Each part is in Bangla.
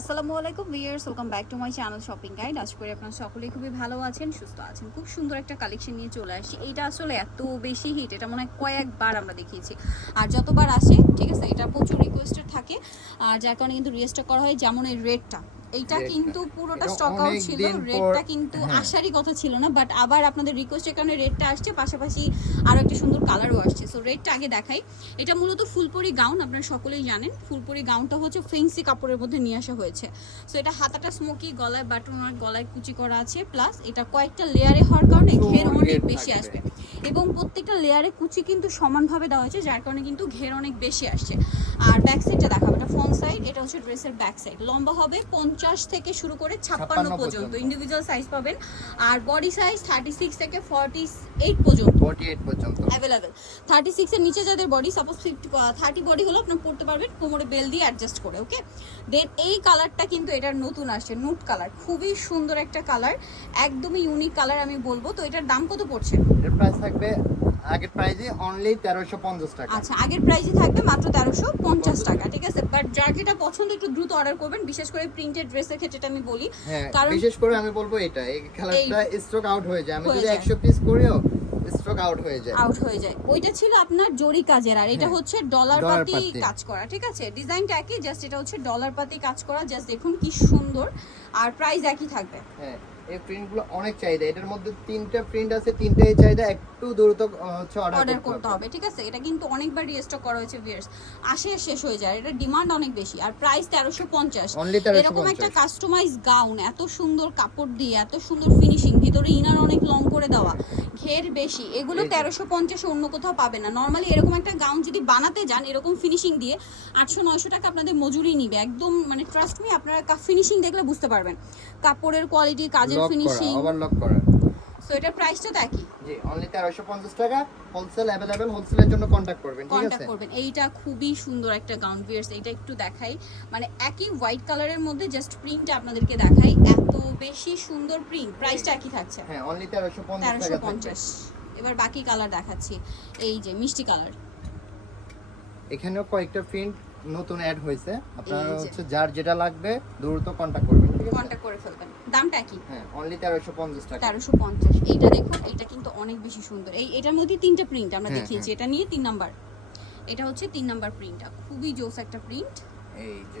আসসালামু আলাইকুম viewers welcome back to my channel shopping guide. আশা করি আপনারা সকলেই খুবই ভালো আছেন, সুস্থ আছেন। খুব সুন্দর একটা কালেকশন নিয়ে চলে আসি এইটা আসলে এত বেশি হিট, এটা মনে হয় কয়েকবার আমরা দেখিয়েছি। আর যতবার আসে, ঠিক আছে, এটা প্রচুর রিকোয়েস্টেড থাকে। আর যার কারণে কিন্তু রিয়েস্টার করা হয় যেমন এই রেডটা এইটা। কিন্তু পুরোটা স্টক আউট ছিল রেডটা কিন্তু হ্যাঁ। আসারই কথা ছিল না বাট আবার আপনাদের রিকোয়েস্টের কারণে রেডটা আসছে পাশাপাশি আরও একটা সুন্দর কালারও আসছে। সো রেডটা আগে দেখাই। এটা মূলত ফুলপরি গাউন আপনারা সকলেই জানেন। ফুলপরি গাউনটা হচ্ছে ফেন্সি কাপড়ের মধ্যে নিয়ে আসা হয়েছে। সো এটা হাতাটা স্মোকি গলায় বাটন আর গলায় কুচি করা আছে। প্লাস এটা কয়েকটা লেয়ারে হওয়ার কারণে ঘের অনেক বেশি আসবে। এবং প্রত্যেকটা লেয়ারে কুচি কিন্তু সমানভাবে দেওয়া হয়েছে যার কারণে কিন্তু ঘের অনেক বেশি আসছে। আর ব্যাক সাইডটা দেখাবো। এটা ফ্রন্ট সাইড এটা হচ্ছে ড্রেসের ব্যাক সাইড লম্বা হবে পঞ্চাশ থেকে শুরু করে ছাপ্পান্ন পর্যন্ত। ইন্ডিভিজুয়াল সাইজ পাবেন। আর বডি সাইজ থার্টি সিক্স থেকে ফর্টি এইট পর্যন্ত। 48 পর্যন্ত। অ্যাভেলেবেল থার্টি সিক্সের নিচে যাদের body suppose fifty thirty body হলো আপনার পড়তে পারবেন কোমরে বেল দিয়ে অ্যাডজাস্ট করে ওকে দেন এই কালারটা কিন্তু এটার নতুন আসছে নুট কালার খুবই সুন্দর একটা কালার একদমই ইউনিক কালার আমি বলব। তো এটার দাম কত পড়ছে? এর প্রাইস থাকবে আগের প্রাইসে অনলি 1350 টাকা। আচ্ছা আগের প্রাইসই থাকবে মাত্র তেরোশো পঞ্চাশ টাকা ঠিক আছে? বাট যার যেটা পছন্দ একটু দ্রুত অর্ডার করবেন বিশেষ করে প্রিন্টেড ড্রেসের ক্ষেত্রে এটা আমি বলি। হ্যাঁ কারণ- বিশেষ করে আমি বলব এটা এই কালারটা স্টক আউট হয়ে যায়। আমি যদি যায়। 100 পিস করিও স্টক আউট হয়ে যায়। আউট হয়ে যায়। ওইটা ছিল আপনার জরি কাজের আর এটা হ্যাঁ, হচ্ছে ডলার পাতি। কাজ করা ঠিক আছে? ডিজাইনটা একই জাস্ট এটা হচ্ছে ডলার পাতি কাজ করা জাস্ট দেখুন কি সুন্দর আর প্রাইস একই থাকবে। হ্যাঁ। এই প্রিন্টগুলো অনেক চাহিদা। এটার মধ্যে তিনটা প্রিন্ট আছে তিনটাই চাহিদা একটু দ্রুত হচ্ছে অর্ডার করতে হবে। ঠিক আছে? এটা কিন্তু অনেকবার রিস্টক করা হয়েছে ভিয়ার্স আসে শেষ হয়ে যায়। এটা ডিমান্ড অনেক বেশি। আর প্রাইস তেরোশো পঞ্চাশ। অনলি এরকম একটা কাস্টমাইজ গাউন এত সুন্দর কাপড় দিয়ে এত সুন্দর ফিনিশিং ভিতরে ইনার অনেক লং করে দেওয়া ঘের বেশি এগুলো এই যে। তেরোশো পঞ্চাশে অন্য কোথাও পাবে না। নরমালি এরকম একটা গাউন যদি বানাতে যান এরকম ফিনিশিং দিয়ে আটশো নয়শো টাকা আপনাদের মজুরি নিবে। একদম মানে ট্রাস্ট মি আপনারা ফিনিশিং দেখলে বুঝতে পারবেন। কাপড়ের কোয়ালিটি কাজের লক করা ফিনিশিং ওভারলক করা সো এটার প্রাইসটা তো একই জি অনলি 1350 টাকা হোলসেল अवेलेबल হোলসেলের জন্য কন্টাক্ট করবেন ঠিক কন্ট্যাক্ট আছে করবেন এইটা খুবই সুন্দর একটা গাউন ভিয়ার্স এইটা একটু দেখাই মানে একই হোয়াইট কালারের মধ্যে জাস্ট প্রিন্টটা আপনাদেরকে দেখাই এত বেশি সুন্দর প্রিন্ট প্রাইসটা একই থাকছে হ্যাঁ অনলি 1350 তেরোশো টাকা থাকবে পঞ্চাশ এবার বাকি কালার দেখাচ্ছি এই যে মিষ্টি কালার এখানেও কয়েকটা প্রিন্ট নতুন অ্যাড হয়েছে। আপনারা হচ্ছে যার যেটা লাগবে দ্রুত কন্টাক্ট করবেন কন্ট্যাক্ট করে ফেলবেন। দামটা কি? হ্যাঁ অনলি 1350 টাকা। তেরোশো পঞ্চাশ। এইটা দেখুন এইটা কিন্তু অনেক বেশি সুন্দর। এই এটার মধ্যে তিনটা প্রিন্ট আমরা হ্যাঁ, দেখিয়েছি। এটা নিয়ে তিন নাম্বার এটা হচ্ছে তিন নাম্বার প্রিন্টটা খুবই জোস একটা প্রিন্ট এই যে।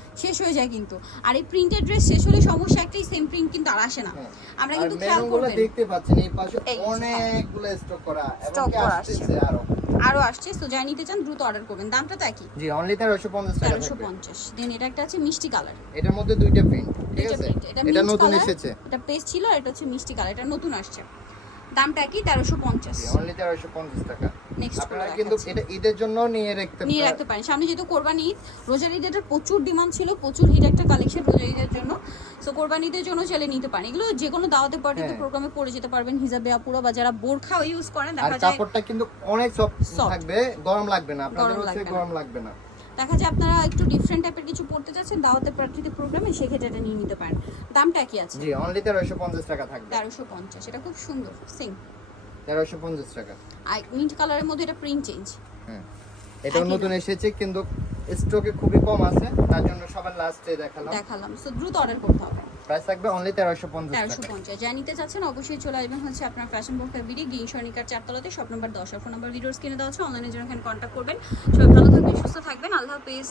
শেষ হয়ে যায় কিন্তু। আর এই প্রিন্টেড ড্রেস শেষ হলে সমস্যা একটাই সেম প্রিন্ট কিন্তু আর আসে না। হ্যাঁ। আমরা কিন্তু খেয়াল করবেন। দেখতে পাচ্ছেন এই পাশে অনেকগুলো স্টক করা এবং আসতেছে আরও। আরও আসছে তো যাই নিতে চান দ্রুত অর্ডার করবেন। দামটা তো একই। জি অনলি 1350 টাকা তেরোশো থাকবে পঞ্চাশ। দেন এটা একটা আছে মিষ্টি কালার এটার মধ্যে দুইটা প্রিন্ট ঠিক আছে? এটা নতুন এসেছে। এটা পেস্ট ছিল আর এটা হচ্ছে মিষ্টি কালার এটা নতুন আসছে। দামটা কি? তেরোশো পঞ্চাশ। অনলি 1350 টাকা। আপনারা কিন্তু এটা ঈদের জন্য নিয়ে রাখতে নিয়ে রাখতে পারেন। সামনে যেহেতু কোরবানি ঈদ রোজার ঈদের প্রচুর ডিমান্ড ছিল প্রচুর হিট একটা কালেকশন রোজার ঈদের জন্য। সো কোরবানি ঈদের জন্য চাইলে নিতে পারেন। এগুলো যে কোনো দাওয়াতে পার্টিতে। প্রোগ্রামে পরে যেতে পারবেন। হিজাবে আপুরা বা যারা বোরখাও ইউজ করেন দেখা যায় কাপড়টা কিন্তু অনেক সফট থাকবে গরম লাগবে না। আপনাদের হচ্ছে গরম লাগবে না। দেখা যায় আপনারা একটু ডিফারেন্ট টাইপের কিছু পড়তে চাচ্ছেন দাওয়াতে প্রাকৃতিক প্রোগ্রামে সেক্ষেত্রে এটা নিয়ে নিতে পারেন। দামটা কি আছে। জি অনলি 1350 টাকা থাকবে। তেরোশো পঞ্চাশ এটা খুব সুন্দর সিং 1350 টাকা। আর মিন্ট কালারের মধ্যে এটা প্রিন্ট চেঞ্জ হ্যাঁ এটা নতুন এসেছে কিন্তু স্টকে খুবই কম আছে তার জন্য সবার লাস্টে দেখালাম। দেখালাম সো দ্রুত অর্ডার করতে হবে। প্রাইস থাকবে অনলি 1350 তেরোশো টাকা। পঞ্চাশ। যা নিতে চাচ্ছেন, অবশ্যই চলে আসবেন হচ্ছে আপনার ফ্যাশন বোর্ড বিডি গ্রিন সর্নিকার চারতলাতে। শপ নম্বর দশ, আর ফোন নাম্বার ভিডিওস কিনে দেওয়া আছে। অনলাইনে জন্য এখানে কন্টাক্ট করবেন। সবাই ভালো থাকবেন, সুস্থ থাকবেন। আল্লাহ হাফেজ।